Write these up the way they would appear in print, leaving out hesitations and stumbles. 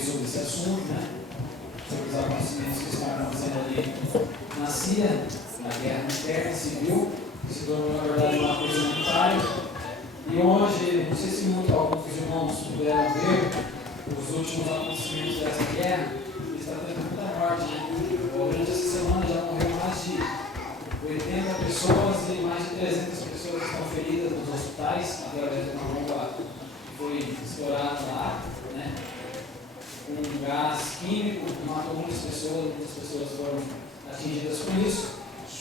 sobre esse assunto, né? Sobre os acontecimentos que estão acontecendo ali na Síria, na guerra interna civil, que se tornou, na verdade, uma coisa humanitária. E hoje, não sei se alguns dos irmãos puderam ver os últimos acontecimentos dessa guerra, está tendo muita morte, né? Durante essa semana já morreu mais de 80 pessoas e mais de 300 pessoas estão feridas nos hospitais, através de uma bomba que foi estourada lá, né? Um gás químico que matou muitas pessoas foram atingidas por isso.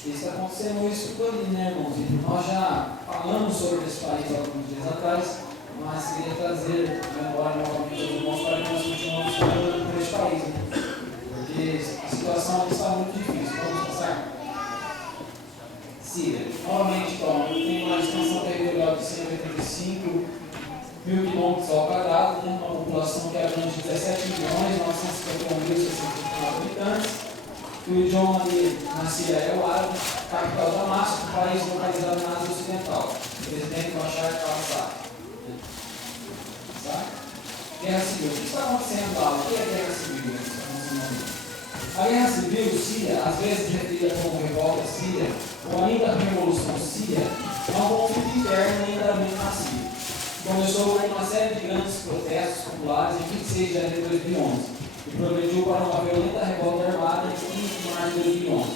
E está acontecendo isso todo, né, irmãos? E nós já falamos sobre esse país alguns dias atrás, mas queria trazer a memória novamente aos irmãos para que nós continuemos falando por esse país, né? Porque a situação aqui está muito difícil. Vamos passar? Síria. Novamente, então, tem uma extensão territorial de 185 mil quilômetros ao quadrado, né? Uma população que abrange 17.951.654 habitantes. O idioma na Síria é o árabe, capital Damasco, país localizado na Ásia Ocidental. Presidente Bashar al-Assad. Guerra civil. O que está acontecendo lá? O que é guerra civil? A guerra civil síria, às vezes referida como revolta síria, ou ainda revolução síria, é um conflito interno ainda bem na Síria. Começou com uma série de grandes protestos populares em 26 de janeiro de 2011. E progrediu para uma violenta revolta armada em 15 de março de 2011.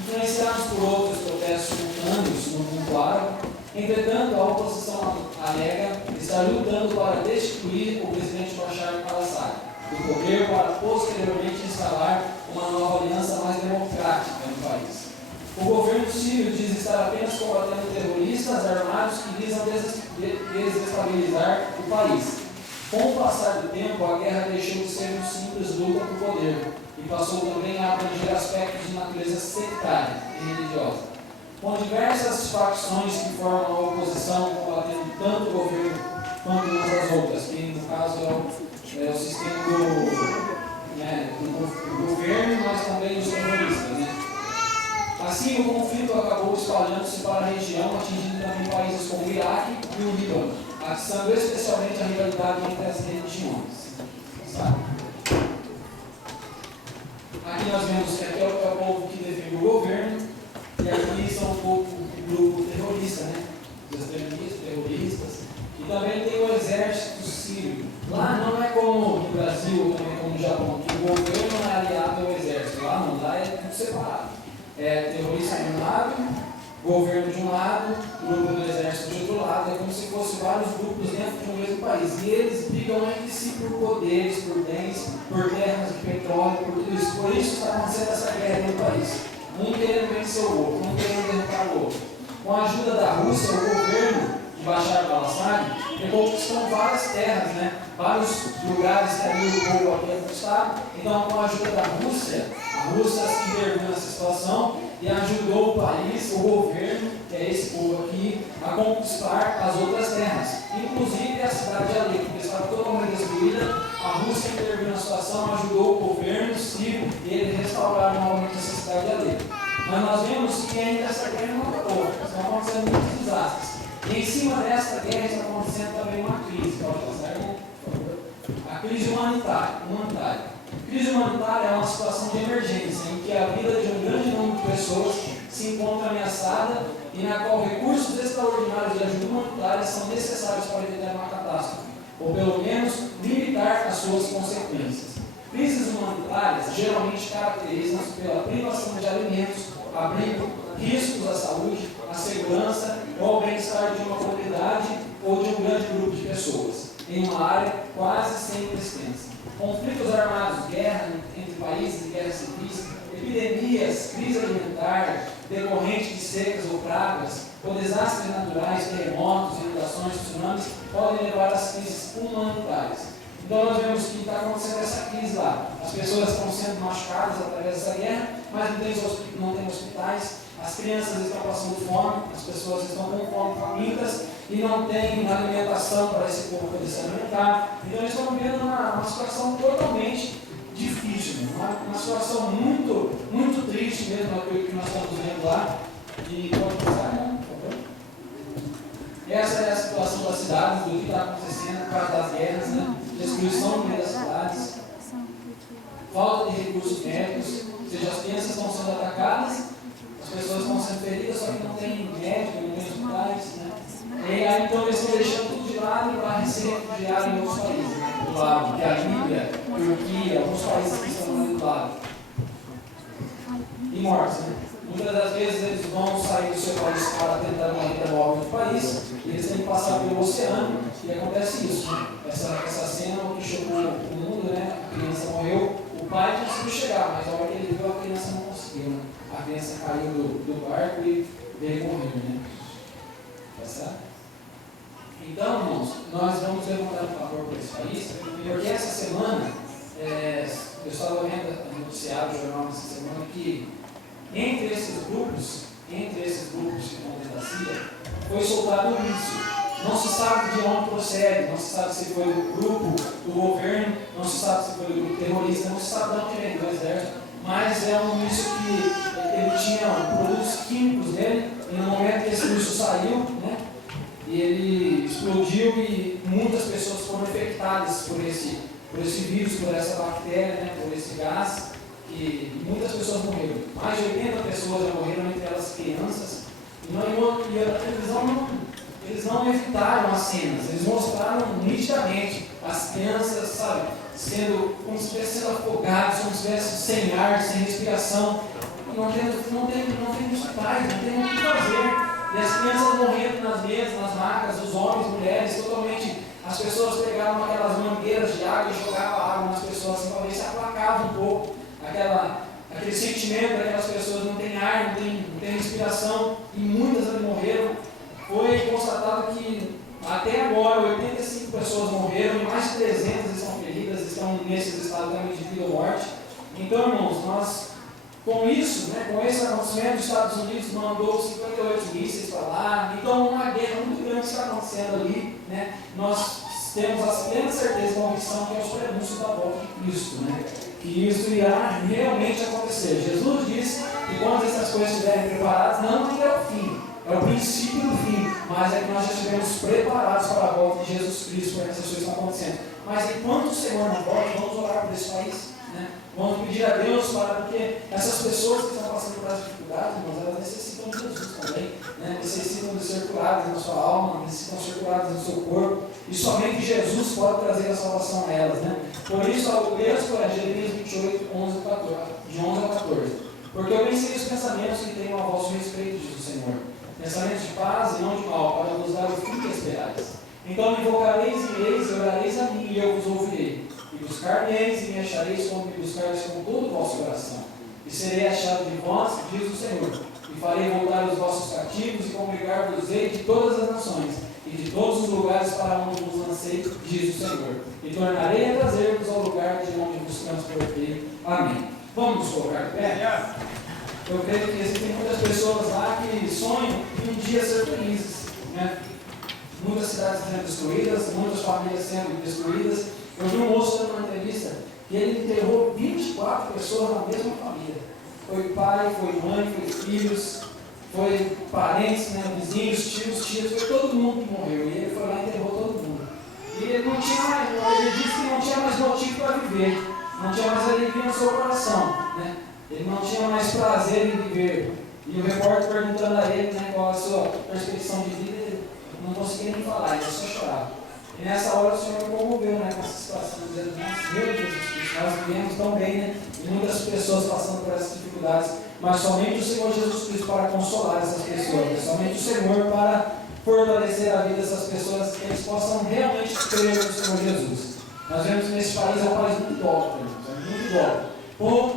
Influenciados por outros protestos simultâneos no mundo árabe, entretanto, a oposição alega estar lutando para destituir o presidente Bashar al-Assad do poder para posteriormente instalar uma nova aliança mais democrática no país. O governo sírio diz estar apenas combatendo terroristas armados que visam desestabilizar o país. Com o passar do tempo, a guerra deixou de ser uma simples luta por poder e passou também a abranger aspectos de natureza sectária e religiosa, com diversas facções que formam a oposição, combatendo tanto o governo quanto umas das outras, que no caso é o sistema do governo, mas também dos terroristas, né? Assim, o conflito acabou espalhando-se para a região, atingindo também países como o Iraque e o Líbano, atiçando especialmente a rivalidade entre as religiões. Sabe? Aqui nós vemos que aqui é o povo que defende o governo, e aqui são o grupo terrorista, né? Os extremistas, terroristas. E também tem o exército sírio. Lá não é como no Brasil, ou também como no Japão, que o governo não é aliado ao exército. Lá não, lá é tudo separado. É terrorista de um lado, governo de um lado, grupo do exército de outro lado. É como se fossem vários grupos dentro de um mesmo país. E eles brigam entre si por poderes, por bens, por terras de petróleo, por tudo isso. Por isso está acontecendo essa guerra no país. Um querendo vencer o outro, um querendo derrotar o outro. Com a ajuda da Rússia, o governo de Bashar al-Assad reconquistou várias terras, né? Vários lugares que ali o povo havia conquistado. Então, com a ajuda da Rússia, a Rússia se interviu nessa situação e ajudou o país, o governo, que é esse povo aqui, a conquistar as outras terras, inclusive a cidade de Alepo, que estava totalmente destruída. A Rússia interviu na situação, ajudou o governo sírio e eles restauraram novamente essa cidade de Alepo. Mas nós vemos que ainda essa guerra não acabou, estão acontecendo muitos desastres. E em cima dessa guerra está acontecendo também uma crise, pode passar, irmão? Por favor. A crise humanitária. A crise humanitária é uma situação de emergência em que a vida de um grande número de pessoas se encontra ameaçada e na qual recursos extraordinários de ajuda humanitária são necessários para evitar uma catástrofe, ou pelo menos limitar as suas consequências. Crises humanitárias geralmente caracterizam-se pela privação de alimentos, abrigo, riscos à saúde, à segurança ou ao bem-estar de uma comunidade ou de um grande grupo de pessoas, em uma área quase sempre extensa. Conflitos armados, guerra entre países e guerras civis, epidemias, crise alimentar, decorrente de secas ou pragas, ou desastres naturais, terremotos, inundações, tsunamis, podem levar às crises humanitárias. Então nós vemos que está acontecendo essa crise lá. As pessoas estão sendo machucadas através dessa guerra, mas não tem hospitais, as crianças estão passando fome, as pessoas estão com fome, famintas, e não tem alimentação para esse povo poder se alimentar. Então eles estão vivendo uma situação totalmente difícil, uma situação muito, muito triste mesmo, aquilo que nós estamos vendo lá. E pode passar, né? Por favor. Essa é a situação das cidades, do que está acontecendo por causa das guerras, né? Destruição no meio das cidades. falta de recursos médicos, ou seja, as crianças estão sendo atacadas, as pessoas estão sendo feridas, só que não tem médico, não tem hospitais, né? E aí então eles estão deixando tudo de lado para se refugiar em outros países, né? Do lado, que é a Líbia, Turquia, alguns países que estão ali do lado. E mortos, né? Muitas das vezes eles vão sair do seu país para tentar uma vida nova em outro país, e eles têm que passar pelo oceano, e acontece isso, né? Essa cena que chocou o mundo, né? A criança morreu, o pai conseguiu chegar, mas a hora que ele viu, a criança não conseguiu, né? A criança caiu do barco e veio morrer, né? Tá certo? Então, irmãos, nós vamos levantar um favor para esse país, porque essa semana, eu estava vendo no noticiário, no jornal essa semana, que entre esses grupos que estão dentro da Síria, foi soltado um míssil. Não se sabe de onde procede, não se sabe se foi do grupo, do governo, não se sabe se foi do grupo terrorista, não se sabe de onde vem, do exército, mas é um míssil que ele tinha produtos químicos nele, e no momento que esse míssil saiu, né, e ele explodiu e muitas pessoas foram infectadas por esse vírus, por essa bactéria, né, por esse gás, e muitas pessoas morreram. Mais de 80 pessoas já morreram, entre elas crianças. E a televisão eles não evitaram as cenas, eles mostraram nitidamente as crianças, sabe, como se estivessem sendo afogados, como se estivessem sem ar, sem respiração. E não tem hospitais, não tem o que fazer. E as crianças morrendo nas mesas, nas macas, os homens, mulheres, totalmente. As pessoas pegavam aquelas mangueiras de água e jogavam água nas pessoas, assim, para ver se aplacava um pouco aquele sentimento daquelas pessoas não tem ar, não tem respiração, e muitas ali morreram. Foi constatado que até agora 85 pessoas morreram e mais de 300 estão feridas, estão nesses estados também de vida ou morte. Então, irmãos, nós, com isso, né, com esse acontecimento, os Estados Unidos mandou 58 mísseis para lá. Então, uma guerra muito grande está acontecendo ali, né? Nós temos a plena certeza da convicção que é os prenúncios da volta de Cristo, né? Que isso irá realmente acontecer. Jesus disse que quando essas coisas estiverem preparadas, não que é o fim, é o princípio do fim, mas é que nós já estivemos preparados para a volta de Jesus Cristo, quando essas coisas estão acontecendo. Mas enquanto o Senhor não volta, vamos orar por esse país, né? Vamos pedir a Deus porque essas pessoas que estão passando por essas dificuldades, irmãos, elas necessitam de Jesus também, né? Necessitam de ser curadas na sua alma, necessitam ser curadas no seu corpo, e somente Jesus pode trazer a salvação a elas, né? Por isso, ao ler as coisas, Jeremias 28, 11 a 14, de 11 a 14. Porque eu pensei os pensamentos que tenham a vosso respeito, diz o Senhor, pensamentos de paz e não de mal, para vos dar o fim que esperais. Então me invocareis e ireis, e orareis a mim, e eu vos ouvirei. E buscar-me-eis, e me achareis quando me buscareis com todo o vosso coração. E serei achado de vós, diz o Senhor. E farei voltar os vossos cativos, e congregar-vos-ei de todas as nações, e de todos os lugares para onde vos lancei, diz o Senhor. E tornarei a trazer-vos ao lugar de onde vos transportei. Amém. Vamos nos colocar de pé? Eu creio que existem muitas pessoas lá que sonham em um dia ser felizes, né? Muitas cidades sendo destruídas, muitas famílias sendo destruídas. Eu vi um moço dando uma entrevista que ele enterrou 24 pessoas na mesma família. Foi pai, foi mãe, foi filhos, foi parentes, né, vizinhos, tios, tias, foi todo mundo que morreu. E ele foi lá e enterrou todo mundo. E ele não tinha mais, ele disse que não tinha mais motivo para viver, não tinha mais alegria no seu coração, né? Ele não tinha mais prazer em viver. E o repórter perguntando a ele, né, qual a sua perspectiva de vida, ele não conseguia nem falar, ele só chorava. E nessa hora o Senhor me comoveu, né, com essa situação, dizendo: meu Deus, nós vivemos tão bem, né? E muitas pessoas passando por essas dificuldades, mas somente o Senhor Jesus Cristo para consolar essas pessoas, né? Somente o Senhor para fortalecer a vida dessas pessoas, que eles possam realmente crer no Senhor Jesus. Nós vemos que nesse país é um país muito idólatra, muito idólatra.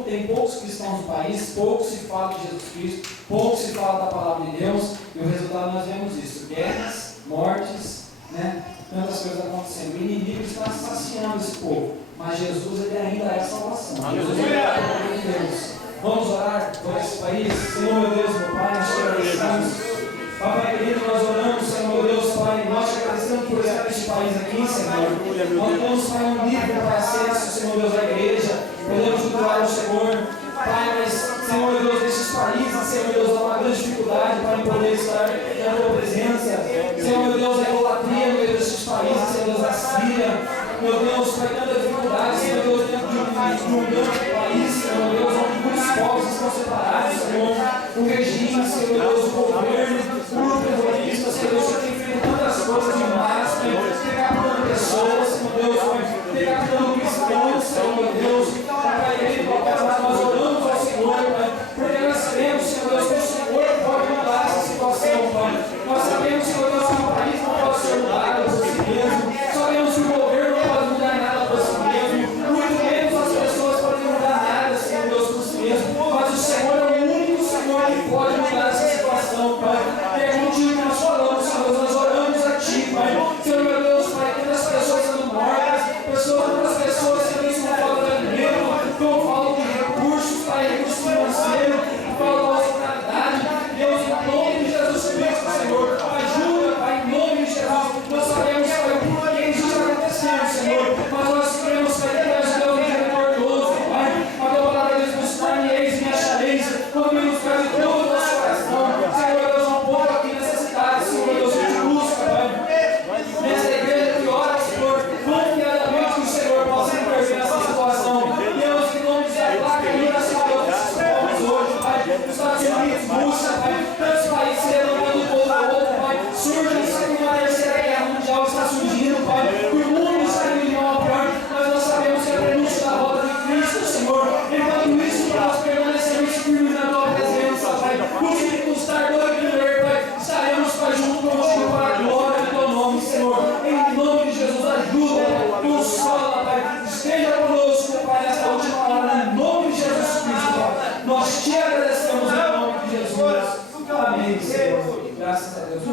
Tem poucos cristãos no país, pouco se fala de Jesus Cristo, pouco se fala da palavra de Deus, e o resultado nós vemos isso: guerras, mortes, né? Tantas coisas acontecendo. O inimigo está saciando esse povo, mas Jesus, ele ainda é a salvação. Jesus é o Deus. Vamos orar por esse país. Senhor, meu Deus, meu Pai, nós te agradecemos. Papai querido, nós oramos, Senhor, meu Deus, Pai, nós te agradecemos por estar neste país aqui, Senhor. Nós temos, Pai, um livre para acesso, Senhor, Deus, à igreja. Podemos cultuar o Senhor, Pai, mas, Senhor, meu Deus, nesses países, Senhor, Deus, há uma grande dificuldade para poder estar na tua presença. Senhor, meu Deus, a idolatria, meu Deus, desses países, Senhor, Deus, a Síria, meu Deus, Pai, tanta dificuldade, Senhor, Deus, dentro de um China, Senhor Deus, o governo, o grupo terrorista, Senhor Deus, que tem feito tantas coisas de massa, decapitando pessoas, Senhor Deus, decapitando cristãos, Senhor Deus, Pai querido, nós oramos ao Senhor, Pai, porque nós cremos, Senhor Deus, que o Senhor pode mudar essa situação, Pai. Nós sabemos, Senhor Deus, que o país não pode ser mudado por si mesmo, sabemos que o governo não pode mudar nada por si mesmo, muito menos as pessoas podem mudar nada, Senhor Deus, por si mesmo, mas o Senhor é o único Senhor que pode mudar essa situação, Pai. E é contigo que nós falamos, Senhor Deus, nós oramos a Ti, Pai. Senhor meu Deus, Pai, tantas pessoas sendo mortas, tantas pessoas, Senhor Deus, com falta de alimento, com falta de recursos, Pai, recursos financeiros, falta de hospitalidade. Deus, em nome de Jesus Cristo, Senhor, ajuda, Pai, em nome de Jesus. Nós sabemos, Pai, o porquê isso está acontecendo, Senhor, mas nós cremos, Pai, que nós Deus misericordioso, Pai. A tua palavra diz: buscar-me eis e me achareis, quando me buscar de todo o nosso coração. Senhor Deus, um pouco aqui nessa cidade, Senhor Deus, que te busca, Pai. Nessa igreja que ora, Senhor, confiadamente que o Senhor possa intervir nessa situação. Deus, em nome de Jesus, placa aí na Senhor Deus, esses povos hoje, Pai. Os Estados Unidos, Rússia, Pai, tantos países se levantando todo a outro, Pai. Surge uma terceira guerra mundial, está surgindo, Pai. O mundo está indo de mal a pior, mas nós sabemos que é o prenúncio da volta de Cristo, Senhor. Enquanto isso, nós permanecemos firmes na tua presença, Pai. Custe que custar dor e viver, Pai. Estaremos, Pai, junto contigo para a glória do teu nome, Senhor. Em nome de Jesus, ajuda, consola, Pai. Esteja conosco, Pai, nessa última hora, em nome de Jesus Cristo, Pai. Nós te agradecemos em nome de Jesus. Amém, Senhor. Graças a Deus.